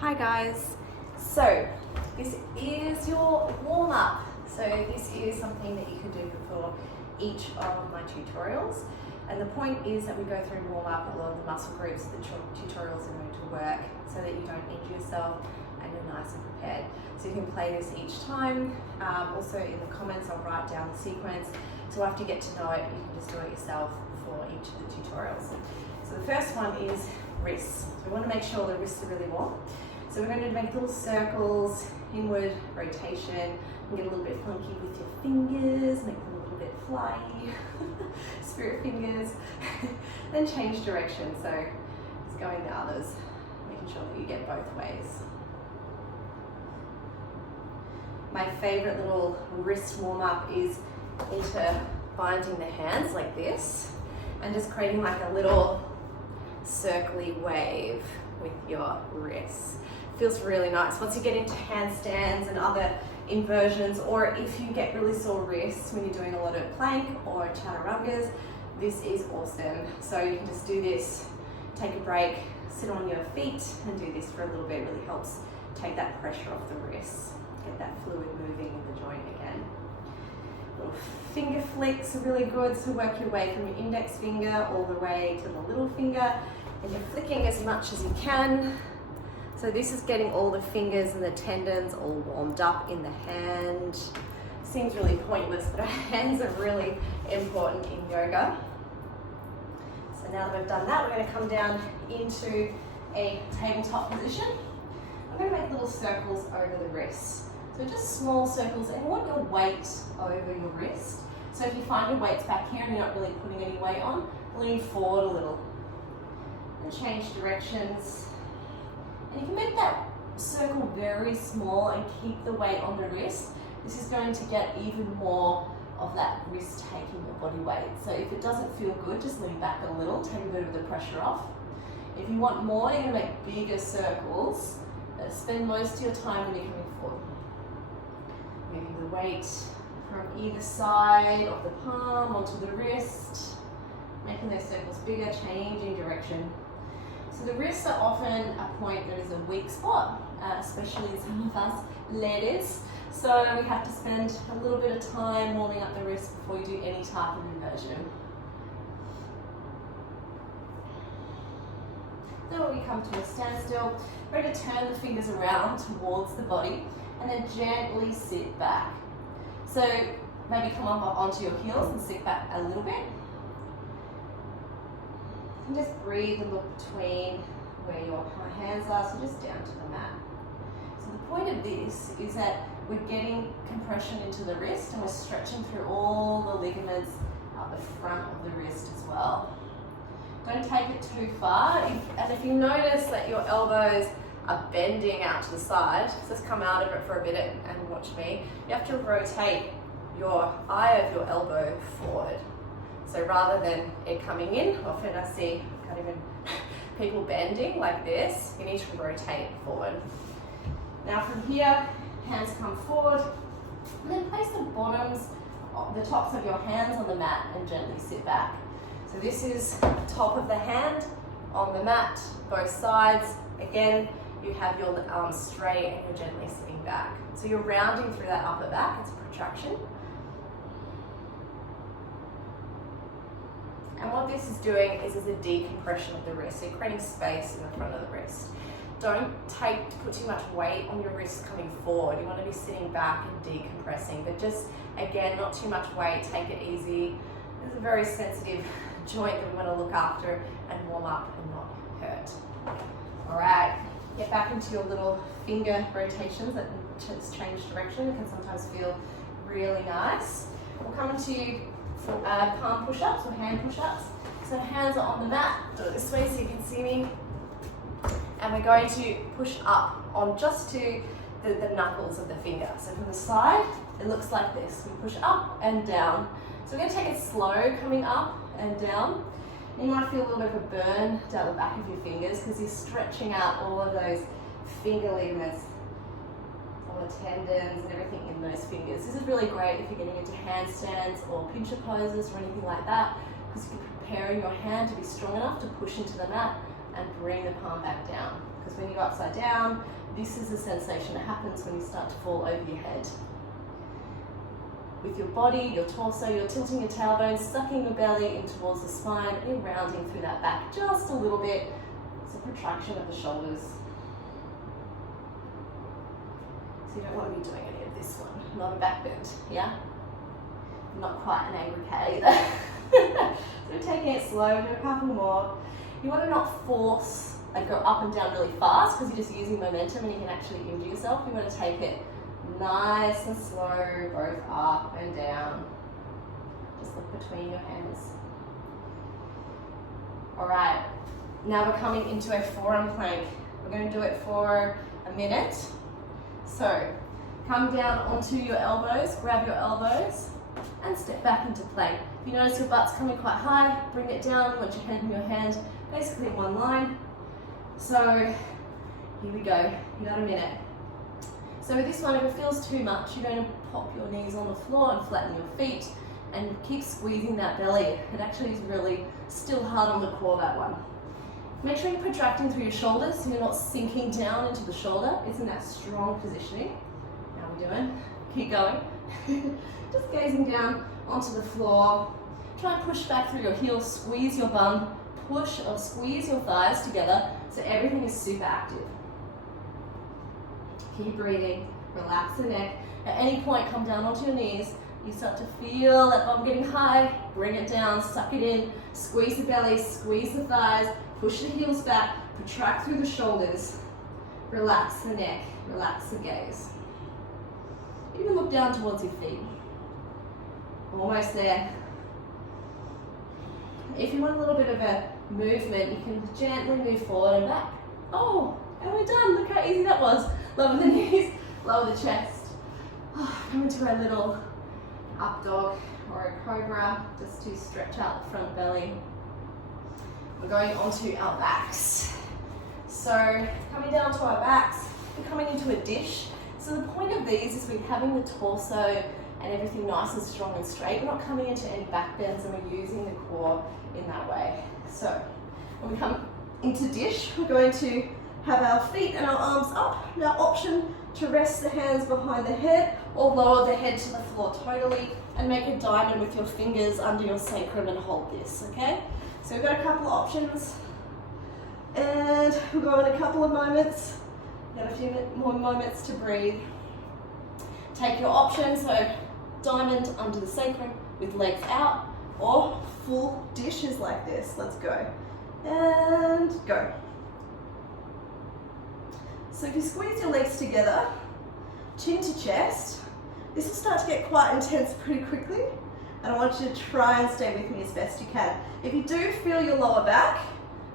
Hi guys, so this is your warm-up. So this is something that you can do before each of my tutorials, and the point is that we go through warm-up a lot of the muscle groups that your tutorials are going to work so that you don't injure yourself and you're nice and prepared. So you can play this each time. Also in the comments I'll write down the sequence, so after you get to know it you can just do it yourself for each of the tutorials. So the first one is wrists. So we want to make sure the wrists are really warm. So we're going to make little circles, inward rotation, and get a little bit funky with your fingers, make them a little bit flyy, spirit fingers. Then change direction, so it's going the others, making sure that you get both ways. My favourite little wrist warm-up is interbinding the hands like this, and just creating like a little circly wave with your wrists. Feels really nice. Once you get into handstands and other inversions, or if you get really sore wrists when you're doing a lot of plank or chaturangas, this is awesome. So you can just do this, take a break, sit on your feet and do this for a little bit. It really helps take that pressure off the wrists, get that fluid moving in the joint again. Little finger flicks are really good, so work your way from your index finger all the way to the little finger, and you're flicking as much as you can. So this is getting all the fingers and the tendons all warmed up in the hand. Seems really pointless, but our hands are really important in yoga. So now that we've done that, we're going to come down into a tabletop position. I'm going to make little circles over the wrists. So just small circles, and you want your weight over your wrist. So if you find your weight's back here and you're not really putting any weight on, lean forward a little and change directions. And you can make that circle very small and keep the weight on the wrist. This is going to get even more of that wrist taking your body weight. So if it doesn't feel good, just lean back a little, take a bit of the pressure off. If you want more, you're going to make bigger circles. Spend most of your time when you're coming forward. Moving the weight from either side of the palm onto the wrist, making those circles bigger, changing direction. So the wrists are often a point that is a weak spot, especially some of us ladies. So we have to spend a little bit of time warming up the wrists before you do any type of inversion. Then when we come to a standstill, we're going to turn the fingers around towards the body and then gently sit back. So maybe come up onto your heels and sit back a little bit. And just breathe and look between where your hands are, so just down to the mat. So the point of this is that we're getting compression into the wrist and we're stretching through all the ligaments up the front of the wrist as well. Don't take it too far, and if you notice that your elbows are bending out to the side, just come out of it for a bit and watch me. You have to rotate your eye of your elbow forward. So rather than it coming in, often I see people bending like this, you need to rotate forward. Now from here, hands come forward, and then place the tops of your hands on the mat and gently sit back. So this is top of the hand on the mat, both sides. Again, you have your arms straight and you're gently sitting back. So you're rounding through that upper back, it's a protraction. And what this is doing is a decompression of the wrist. So you're creating space in the front of the wrist. Don't put too much weight on your wrist coming forward. You want to be sitting back and decompressing, but just, again, not too much weight, take it easy. This is a very sensitive joint that we want to look after and warm up and not hurt. All right, get back into your little finger rotations that just change direction. It can sometimes feel really nice. We'll come into palm push-ups or hand push-ups. So hands are on the mat, do it this way so you can see me. And we're going to push up on just to the knuckles of the finger. So from the side, it looks like this. We push up and down. So we're going to take it slow, coming up and down. And you might feel a little bit of a burn down the back of your fingers because you're stretching out all of those finger ligaments, all the tendons and everything in those fingers. This is really great if you're getting into handstands or pincher poses or anything like that, because you're preparing your hand to be strong enough to push into the mat and bring the palm back down. because when you go upside down, this is the sensation that happens when you start to fall over your head. With your body, your torso, you're tilting your tailbone, sucking your belly in towards the spine, and you're rounding through that back just a little bit. It's a protraction of the shoulders. So you don't want to be doing any of this one. Not a back bend, yeah? Not quite an angry cat either. So we're taking it slow, do a couple more. You want to not force, like go up and down really fast because you're just using momentum and you can actually injure yourself. You want to take it nice and slow, both up and down. Just look between your hands. All right, now we're coming into a forearm plank. We're going to do it for a minute. So come down onto your elbows, grab your elbows, and step back into plank. If you notice your butt's coming quite high, bring it down, want your head in your hand, basically in one line. So here we go, you got a minute. So with this one, if it feels too much, you're going to pop your knees on the floor and flatten your feet and keep squeezing that belly. It actually is really still hard on the core, that one. Make sure you're protracting through your shoulders so you're not sinking down into the shoulder. It's in that strong positioning. How are we doing? Keep going. Just gazing down onto the floor. Try and push back through your heels, squeeze your bum, push or squeeze your thighs together so everything is super active. Keep breathing, relax the neck. At any point, come down onto your knees. You start to feel that bum getting high, bring it down, suck it in, squeeze the belly, squeeze the thighs, push the heels back, protract through the shoulders, relax the neck, relax the gaze. You can look down towards your feet. Almost there. If you want a little bit of a movement, you can gently move forward and back. Oh, and we're done. Look how easy that was. Lower the knees, lower the chest. Come into a little up dog or a cobra, just to stretch out the front belly. We're going onto our backs. So coming down to our backs, we're coming into a dish. So the point of these is we're having the torso and everything nice and strong and straight. We're not coming into any back bends and we're using the core in that way. So when we come into dish, we're going to have our feet and our arms up. Now option to rest the hands behind the head or lower the head to the floor totally and make a diamond with your fingers under your sacrum and hold this, okay? So we've got a couple of options and we'll go in a couple of moments. We've got a few more moments to breathe. Take your option, so diamond under the sacrum with legs out or full dishes like this. Let's go. And go. So if you squeeze your legs together, chin to chest, this will start to get quite intense pretty quickly. And I want you to try and stay with me as best you can. If you do feel your lower back,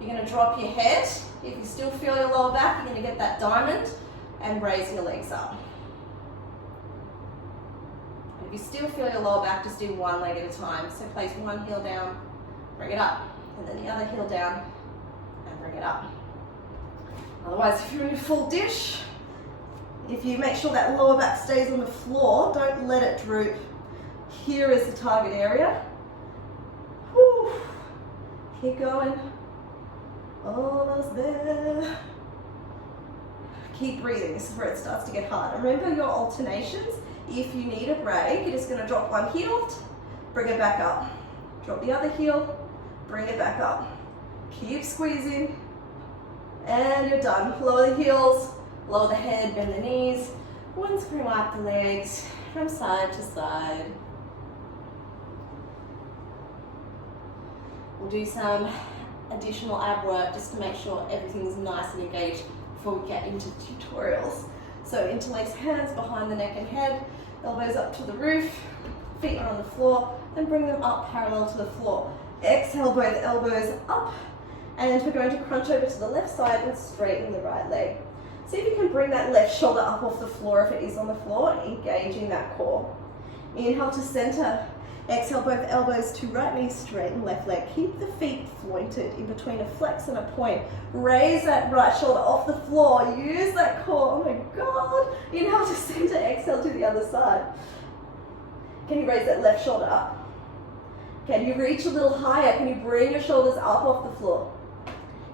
you're going to drop your head. If you still feel your lower back, you're going to get that diamond and raise your legs up. If you still feel your lower back, just do one leg at a time. So place one heel down, bring it up, and then the other heel down, and bring it up. Otherwise, if you're in a full dish, if you make sure that lower back stays on the floor, don't let it droop. Here is the target area. Whew. Keep going. Almost there. Keep breathing. This is where it starts to get hard. Remember your alternations. If you need a break, you're just going to drop one heel, bring it back up. Drop the other heel, bring it back up. Keep squeezing. And you're done. Lower the heels, lower the head, bend the knees. Windscreen wipe the legs from side to side. We'll do some additional ab work just to make sure everything's nice and engaged before we get into the tutorials. So interlace hands behind the neck and head, elbows up to the roof, feet are on the floor, then bring them up parallel to the floor. Exhale, both elbows up, and we're going to crunch over to the left side and straighten the right leg. See if you can bring that left shoulder up off the floor if it is on the floor, engaging that core. Inhale to center. Exhale, both elbows to right knee, straighten left leg. Keep the feet pointed in between a flex and a point. Raise that right shoulder off the floor. Use that core. Oh my God. Inhale to center, exhale to the other side. Can you raise that left shoulder up? Can you reach a little higher? Can you bring your shoulders up off the floor?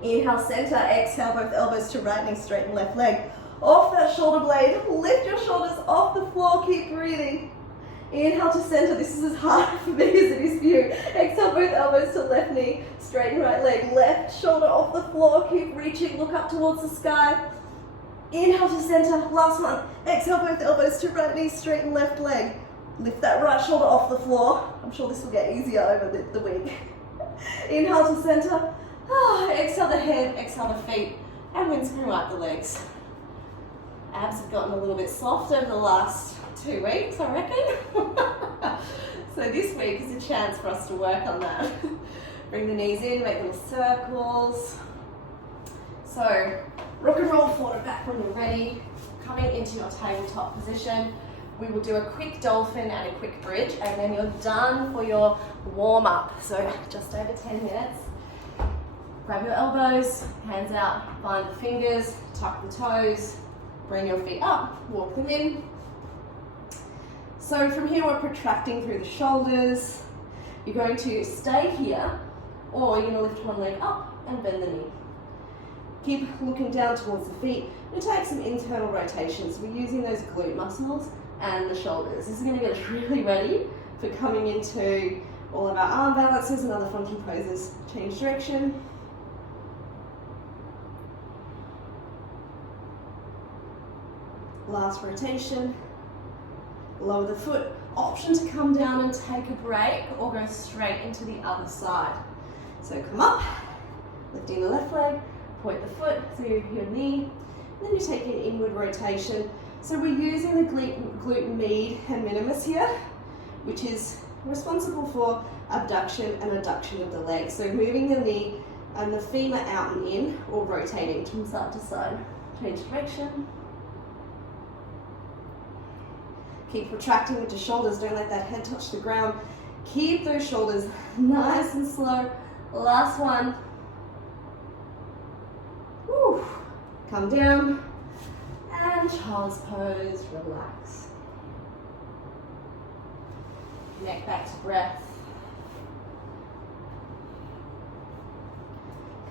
Inhale, center. Exhale, both elbows to right knee, straighten left leg. Off that shoulder blade, lift your shoulders off the floor, keep breathing. Inhale to center. This is as hard for me as it is for you. Exhale, both elbows to left knee, straighten right leg. Left shoulder off the floor, keep reaching, look up towards the sky. Inhale to center, last one. Exhale, both elbows to right knee, straighten left leg. Lift that right shoulder off the floor. I'm sure this will get easier over the week. Inhale to center. Exhale the head, exhale the feet, and windscreen wipe the legs. Abs have gotten a little bit soft over the last 2 weeks, I reckon. So this week is a chance for us to work on that. Bring the knees in, make little circles. So rock and roll forward back when you're ready. Coming into your tabletop position. We will do a quick dolphin and a quick bridge, and then you're done for your warm up. So just over 10 minutes. Grab your elbows, hands out, bind the fingers, tuck the toes, bring your feet up, walk them in. So from here we're protracting through the shoulders. You're going to stay here, or you're going to lift one leg up and bend the knee. Keep looking down towards the feet. We take some internal rotations. We're using those glute muscles and the shoulders. This is going to get us really ready for coming into all of our arm balances and other funky poses. Change direction. Last rotation. Lower the foot. Option to come down and take a break or go straight into the other side. So come up, lifting the left leg, point the foot through your knee, and then you take an inward rotation. So we're using the glute med and minimus here, which is responsible for abduction and adduction of the leg. So moving the knee and the femur out and in, or rotating from side to side. Change direction. Keep protracting with the shoulders, don't let that head touch the ground. Keep those shoulders nice and slow. Last one. Woo. Come down and child's pose, relax. Neck back to breath.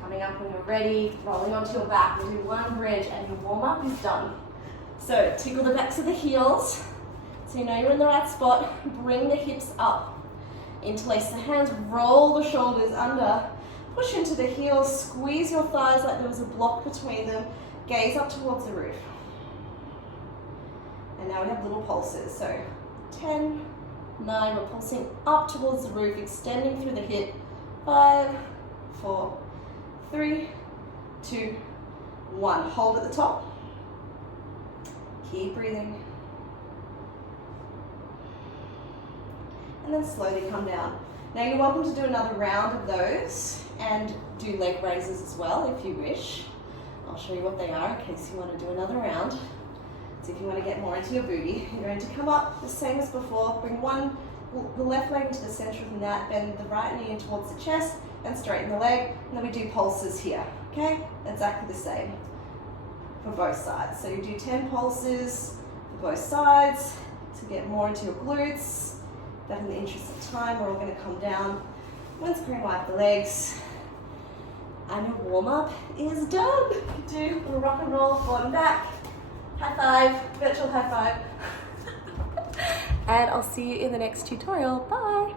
Coming up when you're ready, rolling onto your back. We'll do one bridge and your warm up is done. So tickle the backs of the heels. So you know you're in the right spot. Bring the hips up. Interlace the hands, roll the shoulders under. Push into the heels, squeeze your thighs like there was a block between them. Gaze up towards the roof. And now we have little pulses. So 10, 9, we're pulsing up towards the roof, extending through the hip. 5, 4, 3, 2, 1. Hold at the top. Keep breathing. And then slowly come down. Now you're welcome to do another round of those and do leg raises as well if you wish. I'll show you what they are in case you want to do another round. So if you want to get more into your booty, you're going to come up the same as before. Bring the left leg into the center of the mat, bend the right knee in towards the chest and straighten the leg. And then we do pulses here, okay? Exactly the same for both sides. So you do 10 pulses for both sides to get more into your glutes. But in the interest of time, we're all going to come down, windscreen wipe the legs, and your warm-up is done. Do a rock and roll, forward and back, high five, virtual high five, and I'll see you in the next tutorial. Bye.